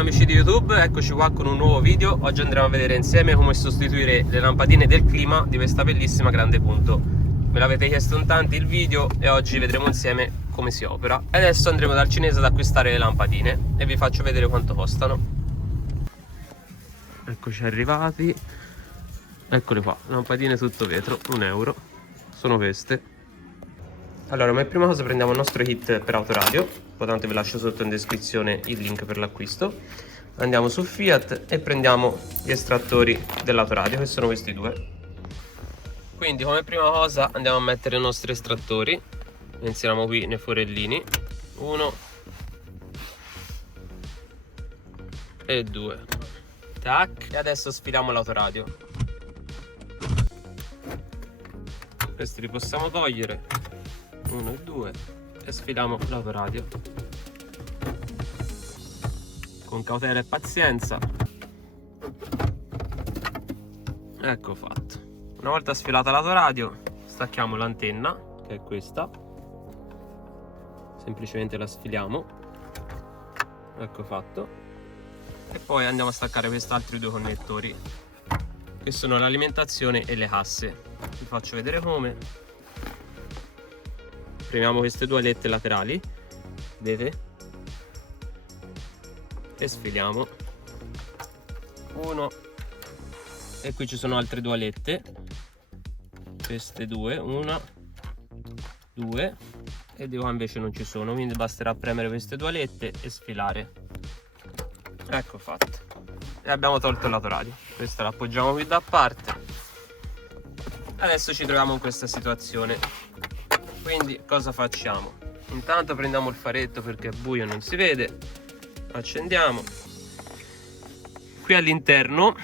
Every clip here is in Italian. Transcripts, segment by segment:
Buongiorno amici di YouTube, eccoci qua con un nuovo video. Oggi andremo a vedere insieme come sostituire le lampadine del clima di questa bellissima grande punto. Me l'avete chiesto in tanti il video e oggi vedremo insieme come si opera. E adesso andremo dal cinese ad acquistare le lampadine e vi faccio vedere quanto costano. Eccoci arrivati. Eccole qua, lampadine tutto vetro, €1. Sono queste. Allora, come prima cosa prendiamo il nostro kit per autoradio, poi tanto vi lascio sotto in descrizione il link per l'acquisto. Andiamo su Fiat e prendiamo gli estrattori dell'autoradio, che sono questi due. Quindi come prima cosa andiamo a mettere i nostri estrattori, li inseriamo qui nei forellini, 1 e 2. Tac, e adesso sfiliamo l'autoradio. Questi li possiamo togliere, 1 e 2, e sfiliamo l'autoradio con cautela e pazienza. Ecco fatto. Una volta sfilata l'autoradio stacchiamo l'antenna, che è questa, semplicemente la sfiliamo, ecco fatto, e poi andiamo a staccare questi altri due connettori che sono l'alimentazione e le casse. Vi faccio vedere come. Premiamo queste due alette laterali, vedete? E sfiliamo. 1, e qui ci sono altre due alette, queste due, 1, 2, e di qua invece non ci sono, quindi basterà premere queste due alette e sfilare. Ecco fatto. E abbiamo tolto il lato-radio. Questa la appoggiamo qui da parte. Adesso ci troviamo in questa situazione. Quindi cosa facciamo? Intanto prendiamo il faretto perché è buio e non si vede, accendiamo. Qui all'interno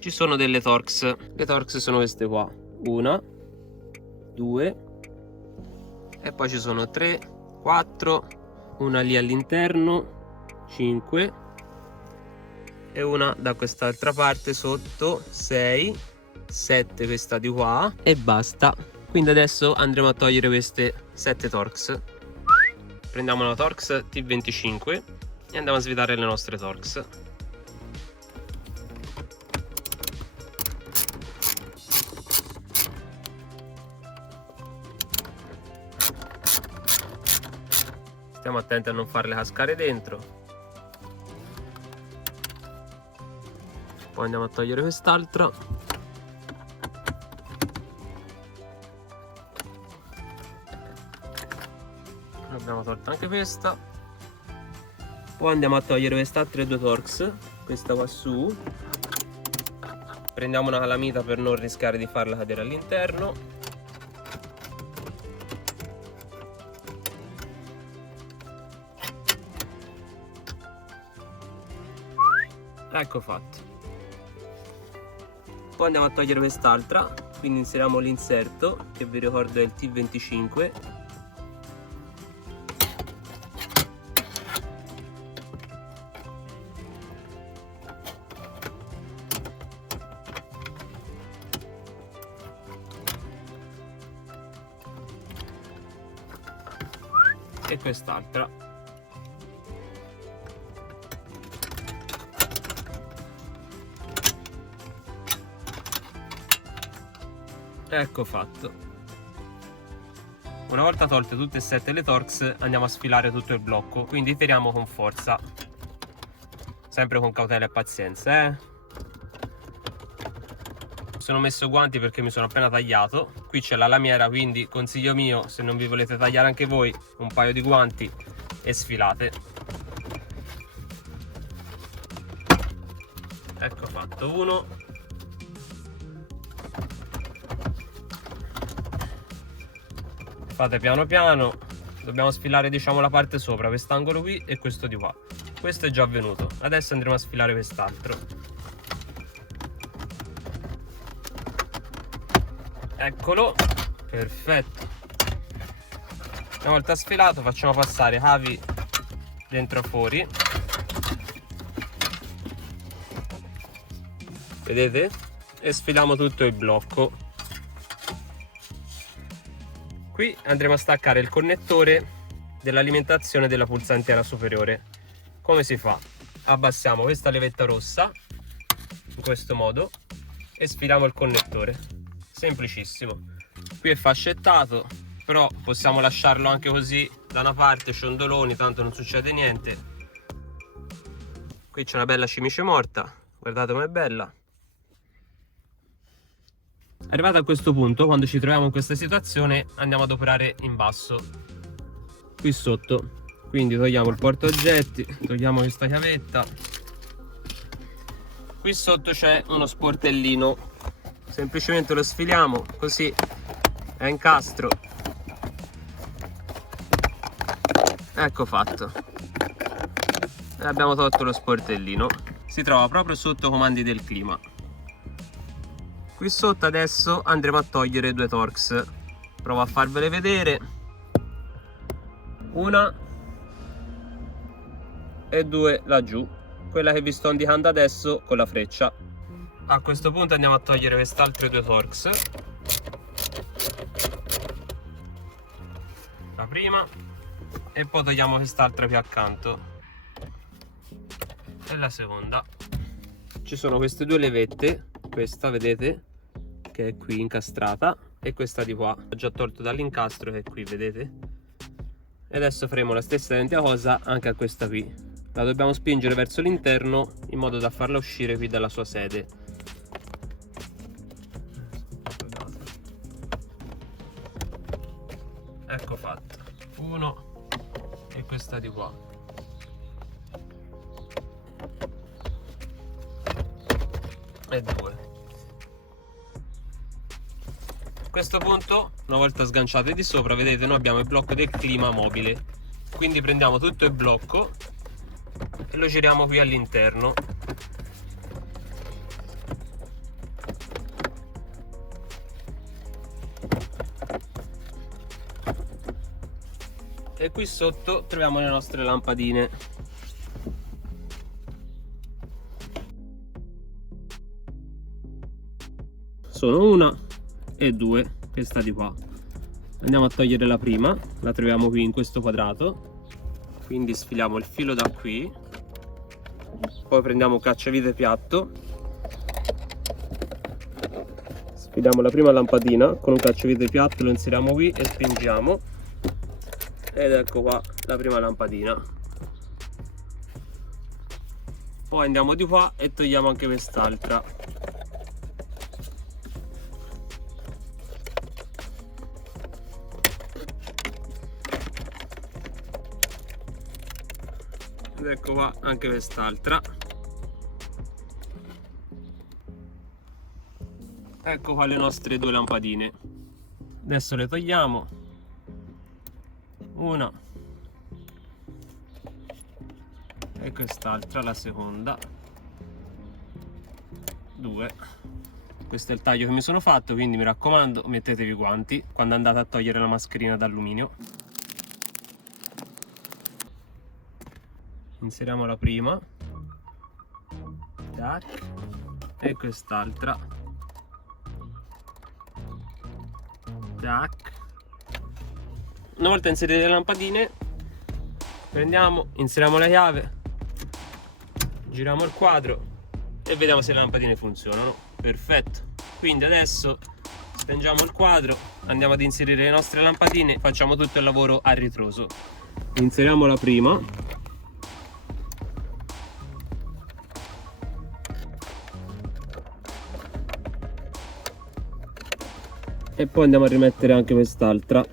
ci sono delle Torx. Le Torx sono queste qua, 1, 2, e poi ci sono 3, 4, una lì all'interno, 5, e una da quest'altra parte sotto, 6, 7 questa di qua, e basta. Quindi adesso andremo a togliere queste 7 Torx. Prendiamo la Torx T25 e andiamo a svitare le nostre Torx. Stiamo attenti a non farle cascare dentro. Poi andiamo a togliere quest'altra. Abbiamo tolto anche questa. Poi andiamo a togliere queste altre due Torx, questa qua su. Prendiamo una calamita per non rischiare di farla cadere all'interno. Ecco fatto. Poi andiamo a togliere quest'altra, quindi inseriamo l'inserto, che vi ricordo è il T25. E quest'altra. Ecco fatto. Una volta tolte tutte e 7 le Torx andiamo a sfilare tutto il blocco, quindi tiriamo con forza, sempre con cautela e pazienza, Sono messo guanti perché mi sono appena tagliato. Qui c'è la lamiera, quindi consiglio mio, se non vi volete tagliare anche voi, un paio di guanti e sfilate. Ecco fatto uno. Fate piano piano. Dobbiamo sfilare, diciamo, la parte sopra, quest'angolo qui e questo di qua. Questo è già avvenuto. Adesso andremo a sfilare quest'altro. Eccolo, perfetto. Una volta sfilato facciamo passare cavi dentro e fuori. Vedete? E sfiliamo tutto il blocco. Qui andremo a staccare il connettore dell'alimentazione della pulsantiera superiore. Come si fa? abbassiamo questa levetta rossa in questo modo e sfiliamo il connettore. Semplicissimo. Qui è fascettato, però possiamo lasciarlo anche così da una parte, ciondoloni, tanto non succede niente. Qui c'è una bella cimice morta, guardate com'è bella. Arrivato a questo punto, quando ci troviamo in questa situazione, andiamo ad operare in basso qui sotto. Quindi togliamo il portaoggetti, togliamo questa chiavetta. Qui sotto c'è uno sportellino, semplicemente lo sfiliamo così, è incastro. Ecco fatto, e abbiamo tolto lo sportellino. Si trova proprio sotto comandi del clima. Qui sotto adesso andremo a togliere due Torx. Provo a farvele vedere. Una e due laggiù, quella che vi sto indicando adesso con la freccia. A questo punto andiamo a togliere quest'altre due Torx. La prima, e poi togliamo quest'altra più accanto, e la seconda. Ci sono queste due levette, questa vedete che è qui incastrata e questa di qua ho già tolto dall'incastro che è qui, vedete? E adesso faremo la stessa identica cosa anche a questa qui. La dobbiamo spingere verso l'interno in modo da farla uscire qui dalla sua sede. Ecco fatto. Uno e questa di qua. E due. A questo punto, una volta sganciate di sopra, vedete, noi abbiamo il blocco del clima mobile. Quindi prendiamo tutto il blocco e lo giriamo qui all'interno. E qui sotto troviamo le nostre lampadine. Sono una e due, questa di qua. Andiamo a togliere la prima, la troviamo qui in questo quadrato. Quindi sfiliamo il filo da qui, poi prendiamo un cacciavite piatto, sfiliamo la prima lampadina con un cacciavite piatto, lo inseriamo qui e spingiamo, ed ecco qua la prima lampadina. Poi andiamo di qua e togliamo anche quest'altra. Ed ecco qua anche quest'altra. Ecco qua le nostre due lampadine. Adesso le togliamo. Una e quest'altra, la seconda. Due. Questo è il taglio che mi sono fatto, quindi mi raccomando, mettetevi i guanti quando andate a togliere la mascherina d'alluminio. Inseriamo la prima, tac, e quest'altra, tac. Una volta inserite le lampadine, prendiamo, inseriamo la chiave, giriamo il quadro e vediamo se le lampadine funzionano. Perfetto. Quindi adesso stengiamo il quadro, andiamo ad inserire le nostre lampadine, facciamo tutto il lavoro a ritroso. Inseriamo la prima. E poi andiamo a rimettere anche quest'altra.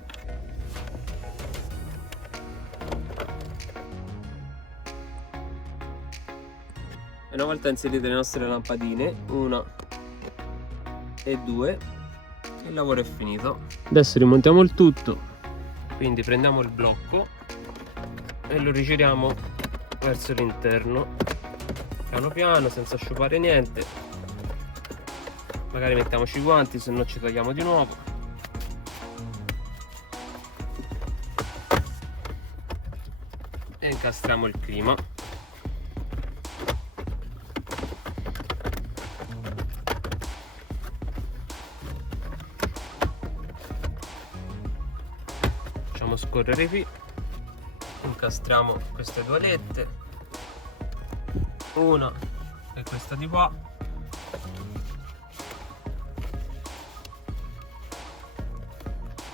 E una volta inserite le nostre lampadine, una e due, il lavoro è finito. Adesso rimontiamo il tutto. Quindi prendiamo il blocco e lo rigiriamo verso l'interno, piano piano, senza sciupare niente. Magari mettiamoci i guanti, se no ci togliamo di nuovo. E incastriamo il clima. Facciamo scorrere qui. Incastriamo queste due alette. una e questa di qua.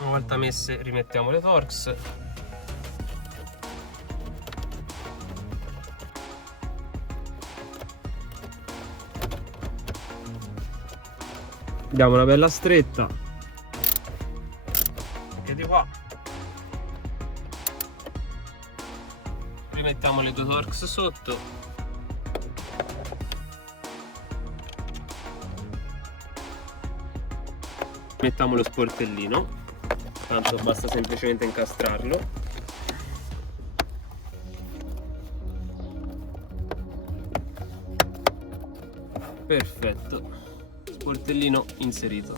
Una volta messe rimettiamo le Torx. Diamo una bella stretta anche di qua. Rimettiamo le due Torx sotto. Mettiamo lo sportellino, tanto basta semplicemente incastrarlo. Perfetto, sportellino inserito.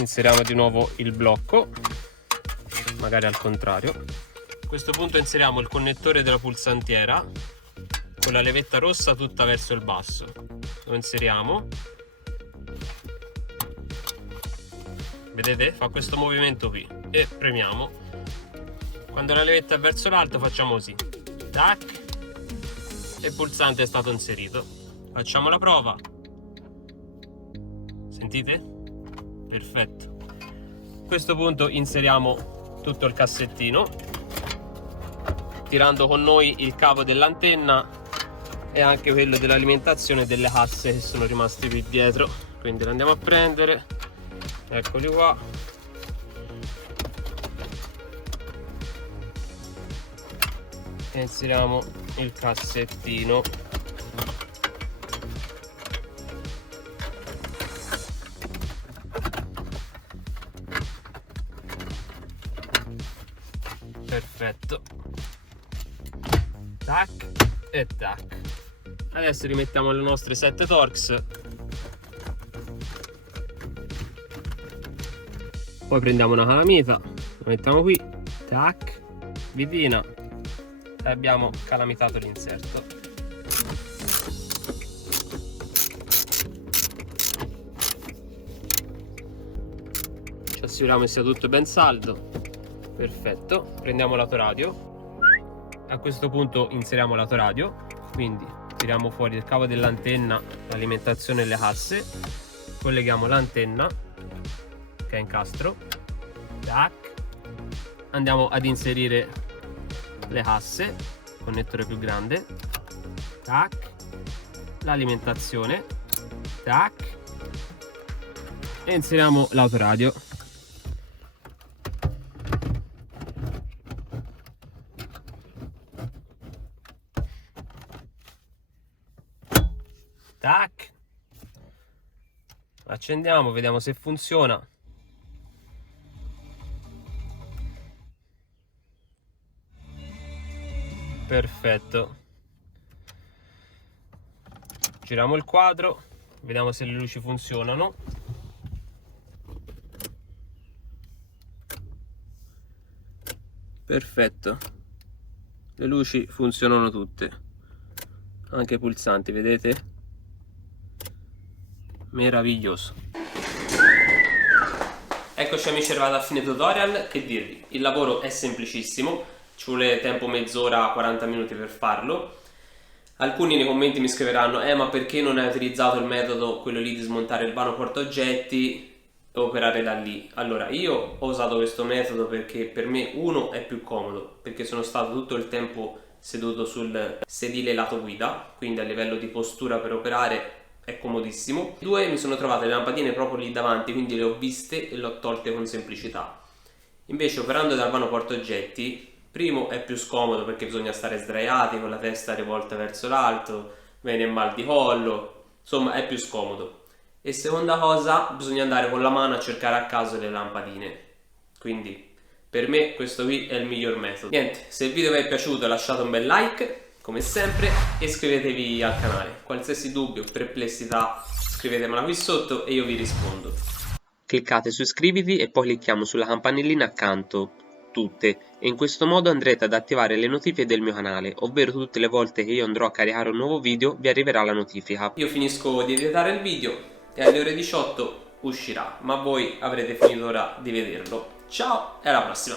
Inseriamo di nuovo il blocco, magari al contrario. A questo punto inseriamo il connettore della pulsantiera con la levetta rossa tutta verso il basso. Lo inseriamo. Vedete? Fa questo movimento qui e premiamo. Quando la levetta è verso l'alto facciamo così. Tac. E il pulsante è stato inserito. Facciamo la prova. Sentite? Perfetto. A questo punto inseriamo tutto il cassettino, tirando con noi il cavo dell'antenna e anche quello dell'alimentazione delle casse che sono rimasti qui dietro. Quindi lo andiamo a prendere. Eccoli qua. E inseriamo il cassettino. Perfetto. Tac e tac. Adesso rimettiamo le nostre 7 Torx. Poi prendiamo una calamita, la mettiamo qui, tac, vitina, e abbiamo calamitato l'inserto. Ci assicuriamo che sia tutto ben saldo. Perfetto, prendiamo l'autoradio. A questo punto inseriamo l'autoradio, quindi tiriamo fuori il cavo dell'antenna, l'alimentazione e le casse, colleghiamo l'antenna che è incastro, tac, andiamo ad inserire le casse, connettore più grande, tac, l'alimentazione, tac, e inseriamo l'autoradio. Tac, accendiamo, vediamo se funziona. Perfetto. Giriamo il quadro, vediamo se le luci funzionano. Perfetto. Le luci funzionano tutte, anche i pulsanti, vedete? Meraviglioso. Eccoci amici, arrivati a fine tutorial. Che dirvi, il lavoro è semplicissimo, ci vuole tempo mezz'ora, 40 minuti per farlo. Alcuni nei commenti mi scriveranno ma perché non hai utilizzato il metodo, quello lì di smontare il vano portaoggetti e operare da lì? Allora, io ho usato questo metodo perché per me, uno, è più comodo, perché sono stato tutto il tempo seduto sul sedile lato guida, quindi a livello di postura per operare è comodissimo. Due, mi sono trovate le lampadine proprio lì davanti, quindi le ho viste e le ho tolte con semplicità. Invece operando dal vano portaoggetti, primo è più scomodo perché bisogna stare sdraiati con la testa rivolta verso l'alto, viene mal di collo, insomma è più scomodo. E seconda cosa, bisogna andare con la mano a cercare a caso le lampadine, quindi per me questo qui è il miglior metodo. Niente, se il video vi è piaciuto lasciate un bel like come sempre e iscrivetevi al canale. Qualsiasi dubbio o perplessità scrivetemela qui sotto e io vi rispondo. Cliccate su iscriviti e poi clicchiamo sulla campanellina accanto, tutte, e in questo modo andrete ad attivare le notifiche del mio canale, ovvero tutte le volte che io andrò a caricare un nuovo video vi arriverà la notifica. Io finisco di editare il video e alle ore 18 uscirà, ma voi avrete finito ora di vederlo. Ciao e alla prossima!